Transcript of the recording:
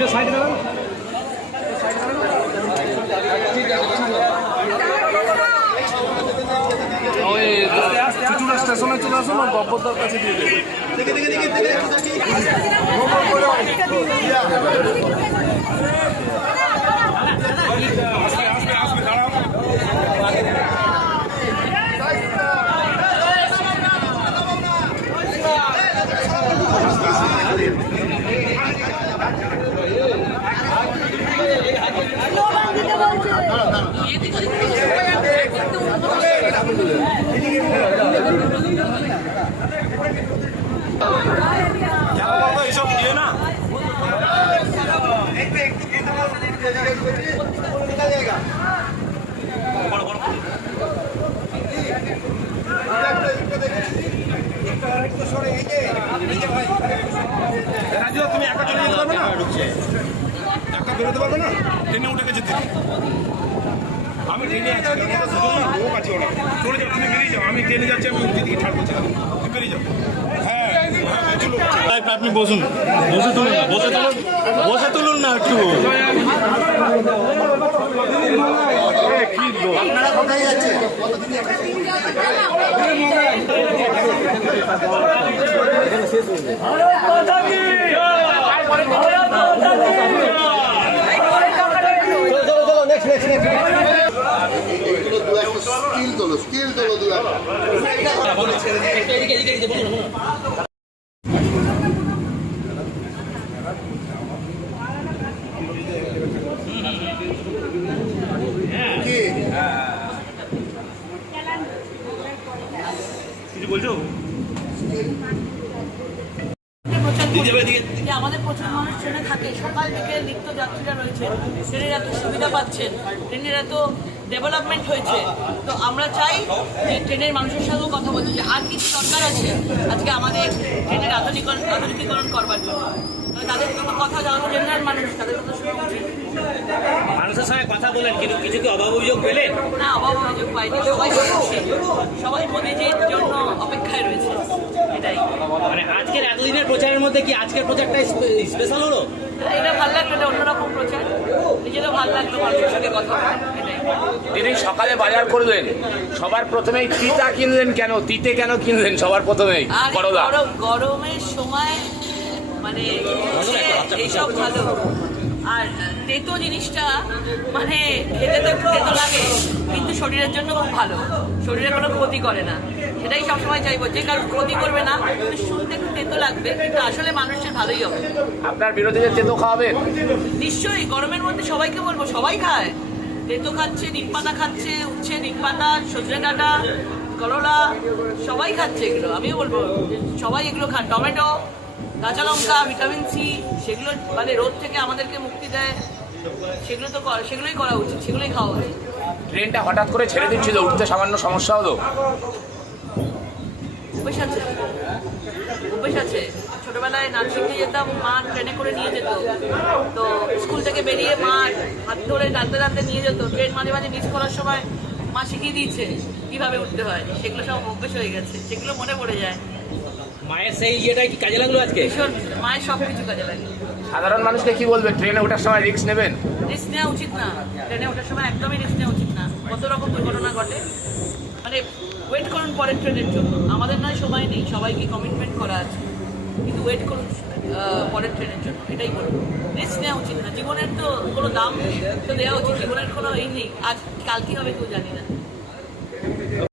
এটা সাইডে দাঁড়ান ওই চুচুড়া স্টেশনে চলে আসুন আর কাছে দিয়ে রাজু তুমি একা চলে যেতে পারবে না? একা বেরোতে পারবে না? ট্রেনে উঠে গেছে। আমি ট্রেনে আছি লোক আছে ওরা। চলে যাও তুমি বেরিয়ে যাও। আমি ট্রেনে যাচ্ছি আমি দিদিকে ছাড় করছি। তুমি বেরিয়ে যাও। হ্যাঁ হ্যাঁ আপনি বসুন। বসে তুলুন না বসে তুলুন বসে তুলুন না একটু। এইগুলো দু একটা স্কিল আমাদের প্রচুর মানুষ ট্রেনে থাকে। সকাল থেকে নিত্য যাত্রীরা রয়েছে। ট্রেনের এত সুবিধা পাচ্ছেন। ট্রেনের এত ডেভেলপমেন্ট হয়েছে। তো আমরা চাই যে ট্রেনের মানুষের সঙ্গেও কথা বলতে যে আর কিছু দরকার আছে আজকে আমাদের ট্রেনের আধুনিকরণ আধুনিকীকরণ করবার জন্য। তাদের কোনো কথা যারা জেনারেল মানুষ তাদের কথা শোনা উচিত মানুষের সঙ্গে কথা বলেন কিন্তু কিছু কি অভাব অভিযোগ পেলেন? না অভাব অভিযোগ পাইনি সবাই সবাই মোদিজির জন্য অপেক্ষায় রয়েছে এটাই। মানে আজকের এতদিনের প্রচারের মধ্যে কি আজকের প্রচারটা স্পেশাল হলো? এটা ভালো লাগল এটা অন্যরকম প্রচার। নিজেরও ভালো লাগল মানুষের সঙ্গে কথা এটাই দিদি সকালে বাজার করলেন। সবার প্রথমেই তিতা কিনলেন কেন? তিতে কেন কিনলেন সবার প্রথমেই? করলা গরম গরমের সময় মানে এইসব ভালো। আর তেতো জিনিসটা মানে খেতে তো একটু তেতো লাগে কিন্তু শরীরের জন্য খুব ভালো। শরীরে কোনো ক্ষতি করে না। সেটাই সবসময় চাইব। যে কারোর ক্ষতি করবে না শুনতে একটু তেতো লাগবে কিন্তু আসলে মানুষের ভালোই হবে। আপনার বিরোধীদের তেতো খাওয়াবেন? নিশ্চয়ই গরমের মধ্যে সবাইকে বলব সবাই খায়। তেতো খাচ্ছে নিম পাতা খাচ্ছে উচ্ছে নিম পাতা সজনে ডাঁটা করলা সবাই খাচ্ছে এগুলো। আমিও বলব সবাই এগুলো খান। টমেটো কাঁচা লঙ্কা ভিটামিন সি সেগুলো মানে রোদ থেকে আমাদেরকে মুক্তি দেয়। সেগুলো তো সেগুলোই করা উচিত সেগুলোই খাওয়া উচিত। ট্রেনটা হঠাৎ করে ছেড়ে দিচ্ছিল উঠতে সামান্য সমস্যা হলো। অভ্যেস আছে। অভ্যেস আছে। ছোটবেলায় নাচ শিখতে যেতাম মা ট্রেনে করে নিয়ে যেত। তো স্কুল থেকে বেরিয়ে মা হাত ধরে টানতে টানতে নিয়ে যেত। ট্রেন মাঝে মাঝে মিস করার সময় মা শিখিয়ে দিয়েছে কীভাবে উঠতে হয়। সেগুলো সব অভ্যেস হয়ে গেছে। সেগুলো মনে পড়ে যায়। মায়ের সেই ইয়েটা কি কাজে লাগল আজকে? ভীষণ। মায়ের সব কিছু কাজে লাগে। সাধারণ মানুষকে কি বলবে? ট্রেনে ওঠার সময় রিস্ক নেবেন? রিস্ক নেওয়া উচিত না। ট্রেনে ওঠার সময় একদমই রিস্ক নেওয়া উচিত না। কত রকম দুর্ঘটনা ঘটে। মানে ওয়েট করুন পরের ট্রেনের জন্য। আমাদের নয় সময় নেই সবাইকে কমিটমেন্ট করা আছে? কিন্তু ওয়েট করুন পরের ট্রেনের জন্য, এটাই বলব। রিস্ক নেওয়া উচিত না। জীবনের তো কোনো দাম তো দেওয়া উচিত, জীবনের কোনো এই নেই। আজ কাল কি হবে, কেউ জানি না।